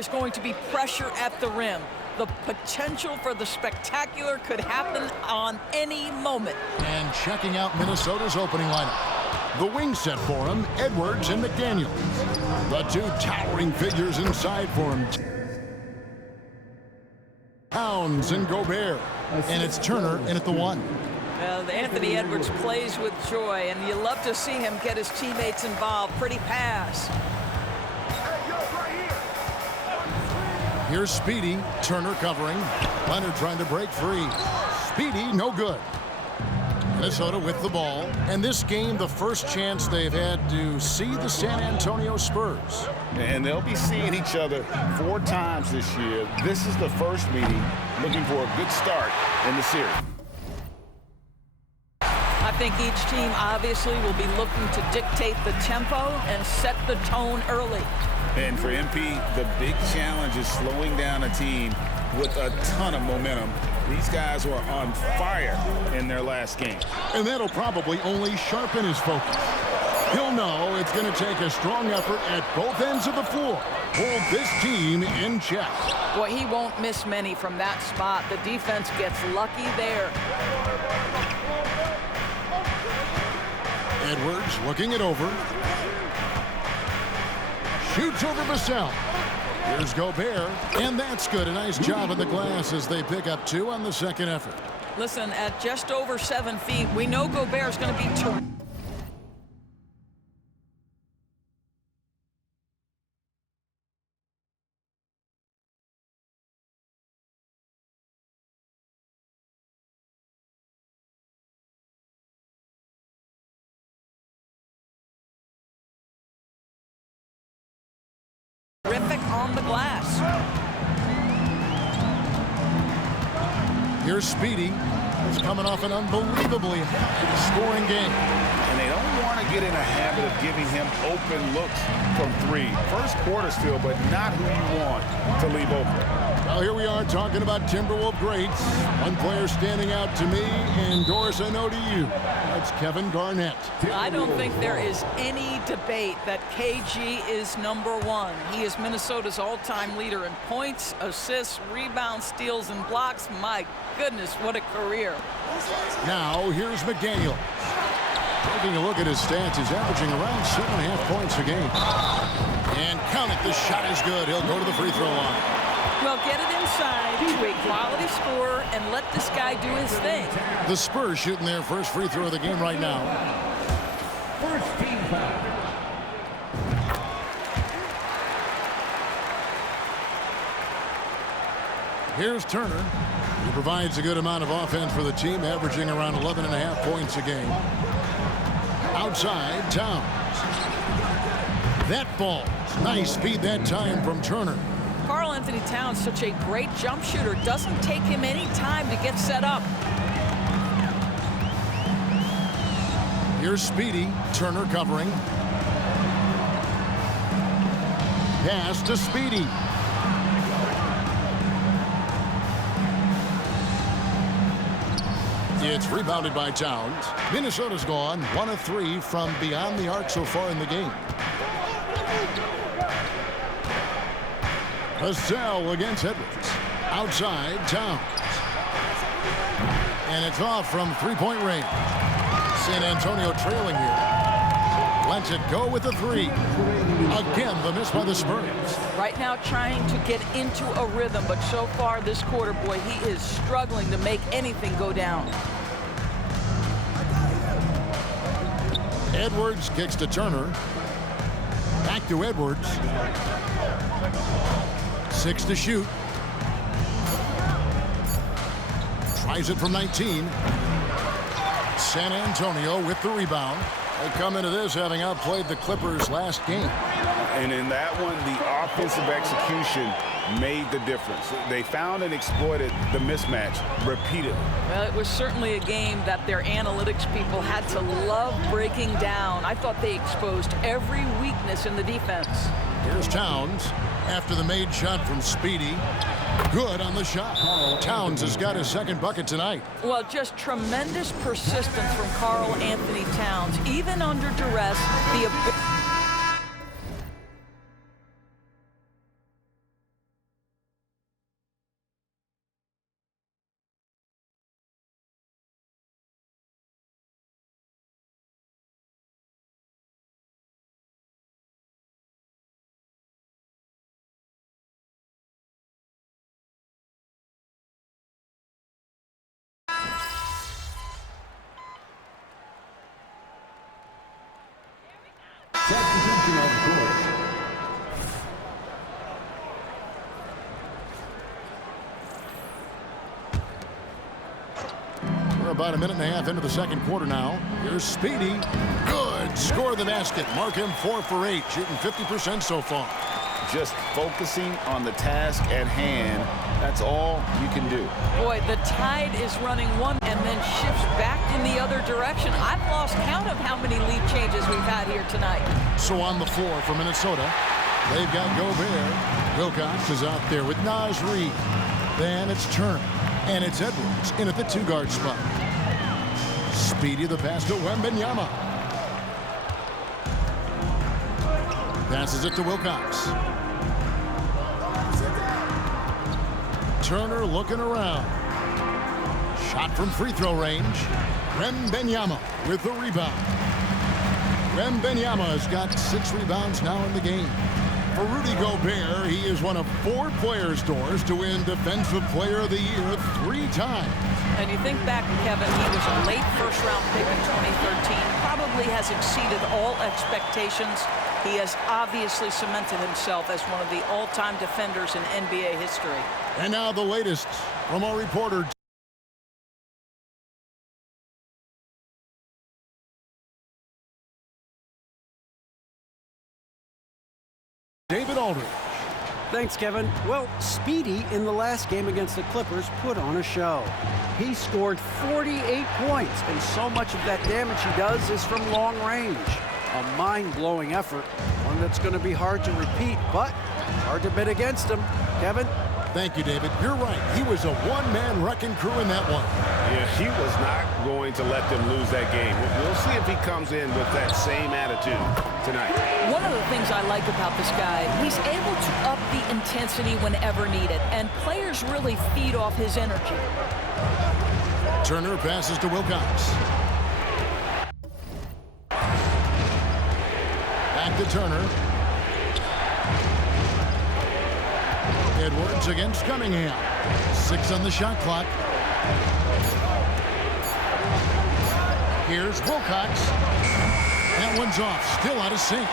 is going to be pressure at the rim. The potential for the spectacular could happen on any moment. And checking out Minnesota's opening lineup. The wing set for him, Edwards and McDaniel. The two towering figures inside for him. Towns and Gobert. And it's Turner in at the 1. Well, Anthony Edwards plays with joy, and you love to see him get his teammates involved. Pretty pass. Here's Speedy. Turner covering. Leonard trying to break free. Speedy, no good. Minnesota with the ball. And this game, the first chance they've had to see the San Antonio Spurs. And they'll be seeing each other 4 times this year. This is the first meeting, looking for a good start in the series. I think each team obviously will be looking to dictate the tempo and set the tone early. And for MP, the big challenge is slowing down a team with a ton of momentum. These guys were on fire in their last game. And that'll probably only sharpen his focus. He'll know it's going to take a strong effort at both ends of the floor. Hold this team in check. Boy, he won't miss many from that spot. The defense gets lucky there. Edwards looking it over. Shoots over Vassell. Here's Gobert, and that's good. A nice job on the glass as they pick up 2 on the second effort. Listen, at just over 7 feet, we know Gobert's going to be terrific. On the glass. Here's Speedy. He's coming off an unbelievably high-scoring game. And they don't want to get in a habit of giving him open looks from 3. First quarter still, but not who you want to leave open. Well, here we are talking about Timberwolves greats. One player standing out to me, and Doris, I know to you. That's Kevin Garnett. I don't think there is any debate that KG is #1. He is Minnesota's all-time leader in points, assists, rebounds, steals, and blocks. My goodness, what a career. Now, here's McDaniel. Taking a look at his stats, he's averaging around 7.5 points a game. And count it, the shot is good. He'll go to the free throw line. Well, get it inside to a quality scorer and let this guy do his thing. The Spurs shooting their first free throw of the game right now. First team foul. Here's Turner. He provides a good amount of offense for the team, averaging around 11.5 points a game. Outside, Towns. That falls. Nice feed that time from Turner. Karl Anthony Towns, such a great jump shooter, doesn't take him any time to get set up. Here's Speedy. Turner covering. Pass to Speedy. It's rebounded by Towns. Minnesota's gone 1 of 3 from beyond the arc so far in the game. Vassell against Edwards. Outside, Towns. And it's off from 3-point range. San Antonio trailing here. Lets it go with the 3. Again, the miss by the Spurs. Right now trying to get into a rhythm, but so far this quarter, boy, he is struggling to make anything go down. Edwards kicks to Turner. Back to Edwards. 6 to shoot. Tries it from 19. San Antonio with the rebound. They come into this having outplayed the Clippers last game. And in that one, the offensive execution made the difference. They found and exploited the mismatch repeatedly. Well, it was certainly a game that their analytics people had to love breaking down. I thought they exposed every weakness in the defense. Here's Towns after the made shot from Speedy. Good on the shot. Towns has got his second bucket tonight. Well, just tremendous persistence from Karl Anthony Towns. Even under duress, the We're about a minute and a half into the second quarter now. Here's Speedy. Good. Score the basket. Mark him 4 for 8, shooting 50% so far. Just focusing on the task at hand. That's all you can do. Boy, the tide is running one and then shifts back in the other direction. I've lost count of how many lead changes we've had here tonight. So on the floor for Minnesota, they've got Gobert. Wilcox is out there with Naz Reid. Then it's Turner. And it's Edwards in at the 2-guard spot. Speedy the pass to Wembanyama. Passes it to Wilcox. Turner looking around. Shot from free throw range. Wembanyama with the rebound. Wembanyama has got 6 rebounds now in the game. For Rudy Gobert, he is one of 4 players, Doors, to win Defensive Player of the Year 3 times. And you think back, Kevin, he was a late first-round pick in 2013. Probably has exceeded all expectations. He has obviously cemented himself as one of the all-time defenders in NBA history. And now the latest from our reporter. David Aldridge. Thanks, Kevin. Well, Speedy in the last game against the Clippers put on a show. He scored 48 points, and so much of that damage he does is from long range. A mind-blowing effort, one that's going to be hard to repeat, but hard to bet against him. Kevin? Thank you, David. You're right. He was a one-man wrecking crew in that one. Yeah, he was not going to let them lose that game. We'll see if he comes in with that same attitude tonight. One of the things I like about this guy, he's able to up the intensity whenever needed, and players really feed off his energy. Turner passes to Wilcox. Back to Turner. Edwards against Cunningham. 6 on the shot clock. Here's Wilcox. That one's off. Still out of sync.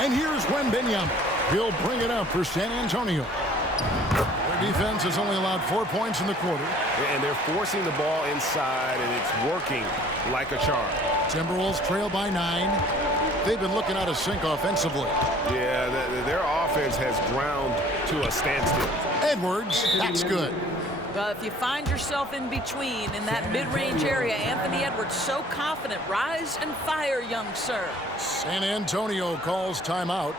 And here's Wembanyama. He'll bring it up for San Antonio. Their defense has only allowed 4 points in the quarter. And they're forcing the ball inside, and it's working like a charm. Timberwolves trail by 9. They've been looking out of sync offensively. Yeah, their offense has ground to a standstill. Edwards, that's good. Well, if you find yourself in between in that mid-range area, Anthony Edwards so confident. Rise and fire, young sir. San Antonio calls timeout.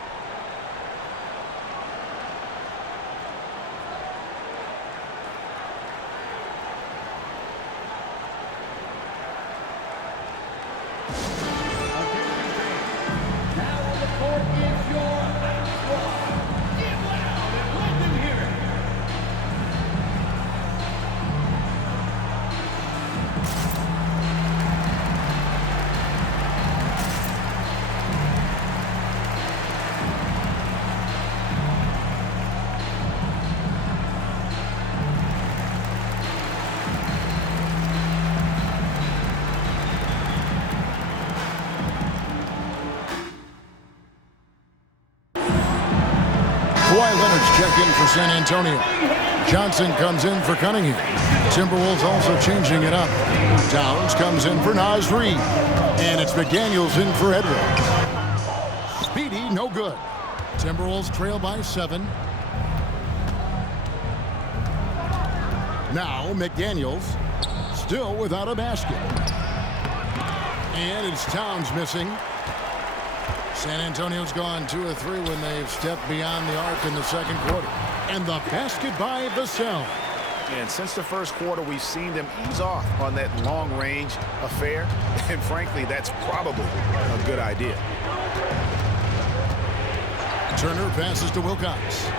Check in for San Antonio. Johnson comes in for Cunningham. Timberwolves also changing it up. Downs comes in for Naz Reid. And it's McDaniels in for Edwards. Speedy, no good. Timberwolves trail by 7. Now McDaniels still without a basket. And it's Towns missing. San Antonio's gone 2 of 3 when they've stepped beyond the arc in the second quarter. And the basket by Vassell. And since the first quarter, we've seen them ease off on that long-range affair. And frankly, that's probably a good idea. Turner passes to Wilcox.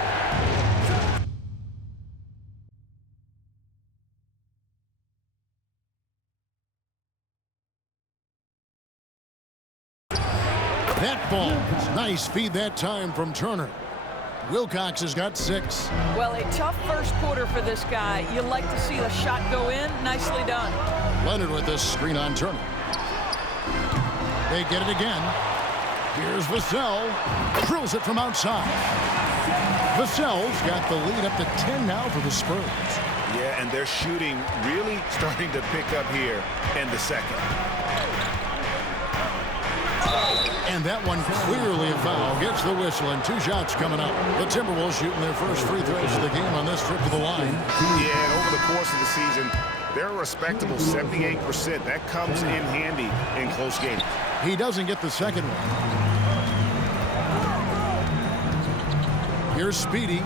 That ball, nice feed that time from Turner. Wilcox has got 6. Well, a tough first quarter for this guy. You like to see the shot go in. Nicely done. Leonard with this screen on Turner. They get it again. Here's Vassell. Drills it from outside. Vassell's got the lead up to 10 now for the Spurs. Yeah, and their shooting really starting to pick up here in the second. And that one clearly a foul. Gets the whistle, and 2 shots coming up. The Timberwolves shooting their first free throws of the game on this trip to the line. Yeah, and over the course of the season, they're a respectable 78%. That comes in handy in close games. He doesn't get the second one. Here's Speedy.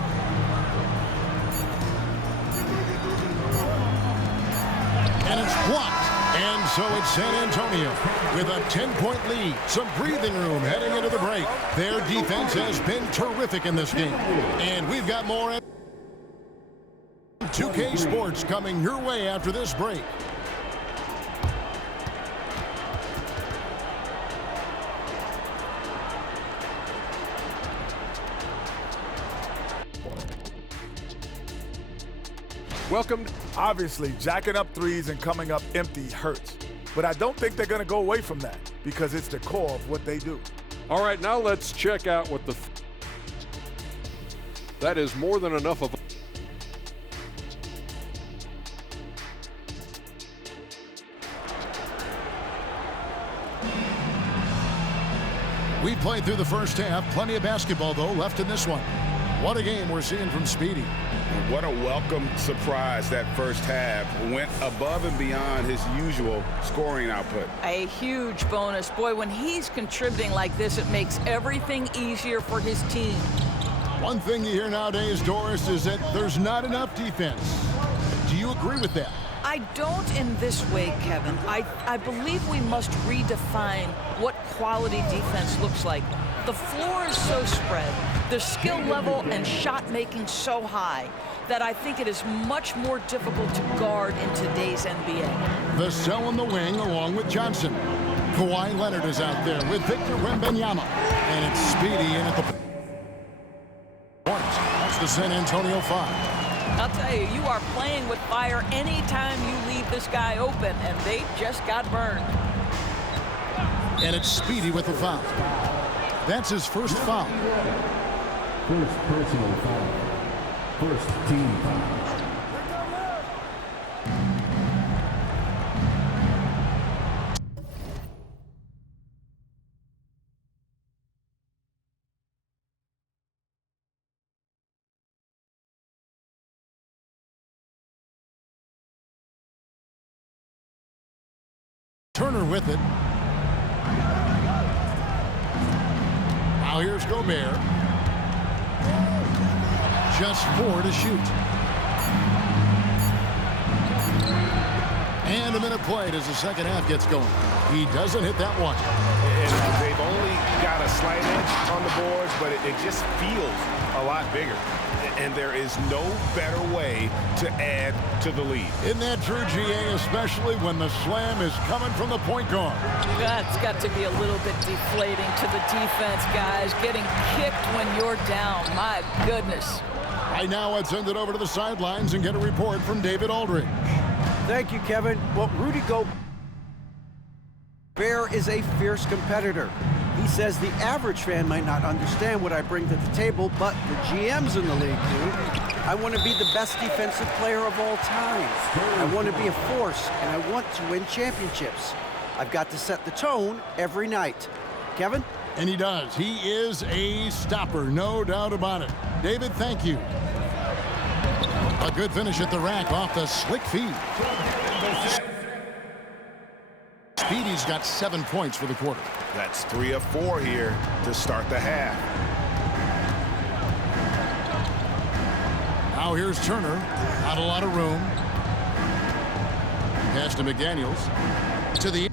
And it's blocked. And so it's San Antonio with a 10-point lead. Some breathing room heading into the break. Their defense has been terrific in this game. And we've got more 2K Sports coming your way after this break. Welcome. Obviously, jacking up threes and coming up empty hurts. But I don't think they're going to go away from that because it's the core of what they do. All right, now let's check out what that is more than enough of. We played through the first half. Plenty of basketball, though, left in this one. What a game we're seeing from Speedy. What a welcome surprise that first half. Went above and beyond his usual scoring output. A huge bonus. Boy, when he's contributing like this, it makes everything easier for his team. One thing you hear nowadays, Doris, is that there's not enough defense. Do you agree with that? I don't in this way, Kevin. I believe we must redefine what quality defense looks like. The floor is so spread, the skill level and shot making so high that I think it is much more difficult to guard in today's NBA. The cell in the wing along with Johnson. Kawhi Leonard is out there with Victor Wembanyama. And it's Speedy in at the point. That's the San Antonio 5. I'll tell you, you are playing with fire anytime you leave this guy open, and they just got burned. And it's Speedy with the foul. That's his first foul. First personal foul. First team foul. Turner with it. Now here's Gobert. Just 4 to shoot. And a minute played as the second half gets going. He doesn't hit that one. And they've only got a slight edge on the boards, but it just feels a lot bigger. And there is no better way to add to the lead. Isn't that true, GA, especially when the slam is coming from the point guard? That's got to be a little bit deflating to the defense, guys. Getting kicked when you're down. My goodness. Right now, let's send it over to the sidelines and get a report from David Aldridge. Thank you, Kevin. Well, Rudy Gobert is a fierce competitor. He says the average fan might not understand what I bring to the table, but the GMs in the league do. I want to be the best defensive player of all time. I want to be a force, and I want to win championships. I've got to set the tone every night. Kevin? And he does. He is a stopper, no doubt about it. David, thank you. A good finish at the rack off the slick feed. Speedy's got 7 points for the quarter. That's 3 of 4 here to start the half. Now here's Turner. Not a lot of room. Pass to McDaniels. To the